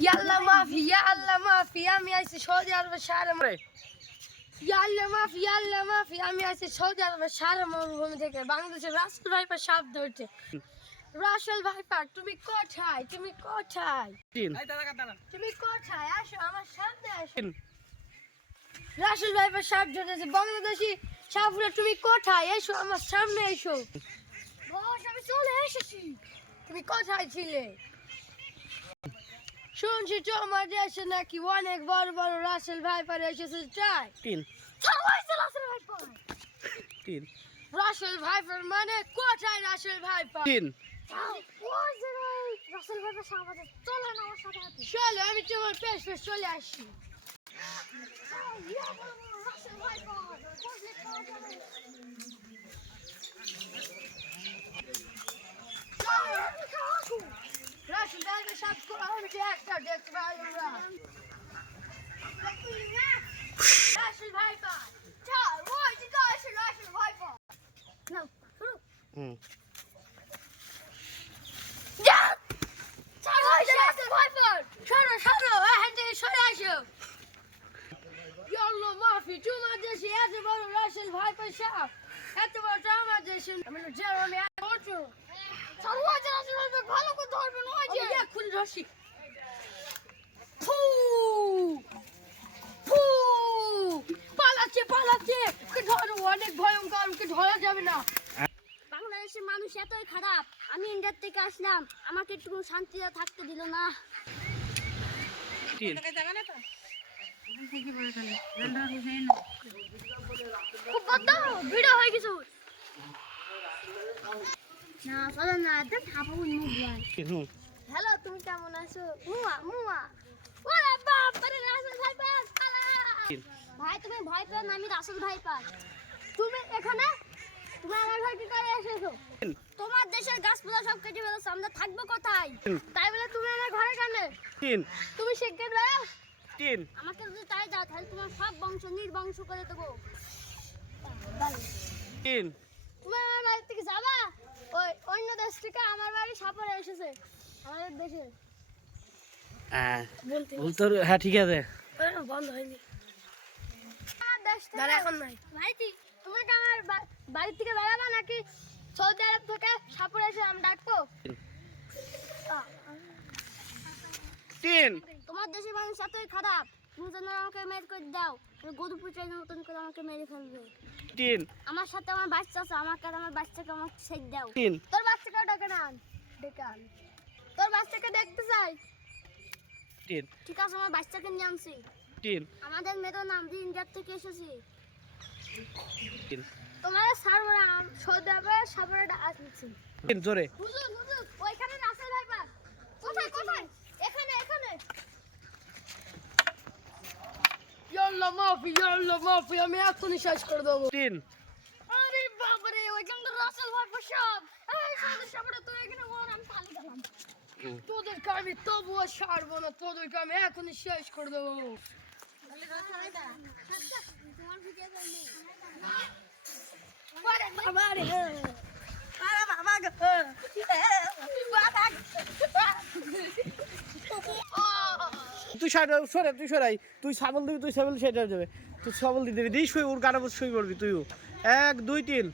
يلا مافي يلا مافي আমি আইছি সৌদি আরবে সারা يلا مافي يلا مافي আমি আইছি সৌদি আরবে সারা মরুভূমি থেকে বাংলাদেশের রাসেল ভাইপার সাপ ধরতে রাসেল ভাইপার তুমি কোথায় তুমি কোথায় তুমি কোথায় আসো আমার সামনে আসো রাসেল ভাইপার সাপ ধরতে বাংলাদেশি সাপগুলো তুমি কোথায় এসো আমার সামনে এসো বস আমি চলে এসেছি তুমি কোথায় ছিলে শুনছি তোমার দেশে নাকি অনেক বড় বড় রাসেল ভাইপার এসেছে চাই রাসেল ভাইপার মানে কোথায় রাসেল ভাইপার রাসেল ভাইপার সামনে চলো না আমার সাথে চলো আমি তোমার পেশ পেশ চলে আসি Russell viper Russian Viper shots go on the actor, that's right. Russian Viper. Tell why you guys are Russian Viper. No. Yeah. Tell Russian Viper. Shut up. I had to shut you. Yalla Mafia, do my dish. He has about a Russian Viper shot. At the drama edition. I'm gonna Jeremy. I told you. ভালো করে ধরবে না ওই যে এখন রশি ফু ফু পালাচ্ছে পালাচ্ছে ওকে ধরো অনেক ভয়ঙ্কর ওকে ধরা যাবে না বাংলাদেশের মানুষ এতই খারাপ আমি ইন্ডিয়া থেকে আসলাম আমাকে একটু শান্তিতে থাকতে দিল না খুব বড় ভিডিও হয়ে গেছে না চলো না এটা খাবো মুখ হ্যালো তুমি কেমন আছো মুয়া মুয়া ওরে বাপ রে রাসেল ভাইপার ভাই তুমি ভয় পেও না আমি রাসেল ভাইপার তুমি এখানে তুমি আমার ঘরে কি করে এসেছো তোমার দেশের গাছপালা সব কেটে ফেলেছো আমরা থাকবো কোথায় তাই বলে তুমি আমার ঘরে কেন তুমি শিখে দাও আমাকে যদি তাই দাও তাহলে তোমার সব বংশ নির্বংশ করে দেবো তুমি আমার বাড়ি থেকে যাবা ওই অন্য দেশ থেকে আমার বাড়ি সাপরে এসেছে আমাদের দেশে বলতো হ্যাঁ ঠিক আছে বন্ধ হয়নি দাঁড়া এখন নাই ভাইটি তুমি কি আমার বাড়ি থেকে বেরাবা নাকি সৌদি আরব থেকে সাপরে এসে আমি ডাকবো তোমার দেশের মানুষ এতই খারাপ তুমি যেন আমাকে মেরে করে দাও গরু পুচাইনের মতন করে আমাকে মেরে ফেলবে আমার সাথে আমার বাচ্চা আছে আমাকে আর আমার বাচ্চাকে আমার ছেড়ে দাও তোর বাচ্চাকে ডেকে আন ডেকে আন তোর বাচ্চাকে দেখতে চাই ঠিক আছে আমার বাচ্চাকে নিয়ে আনছি আমাদের মেয়ের নাম দিয়ে ইন্ডিয়া থেকে এসেছি তোমার সার্ভার সৌদি আরবে সার্ভারটা আসছে জোরে হুজুর হুজুর ওইখানে রাসেল ভাইপার কোথায় কোথায় এখানে এখানে يلا مافي আমি এখনই শেষ করে দেব আরে বাবা রে ওইখানে তো রাসেল ভাইপার সাপ এই সামনে সাপটা তো এখানে ওর আমি পালি গেলাম তোদের আমি তবুও ছাড়বো না তোদেরকে আমি এখনই শেষ করে দেব তোমার ভিডিও দেয় আরে বাবা রে আরে বাবা গো তুই সরে তুই সরাই তুই ছাগল দিবি তুই ছাগল সেটা যাবে তুই ছাগল দিয়ে দিবি দিস ওর গাড়া বসে শুই করবি তুইও 1 2 3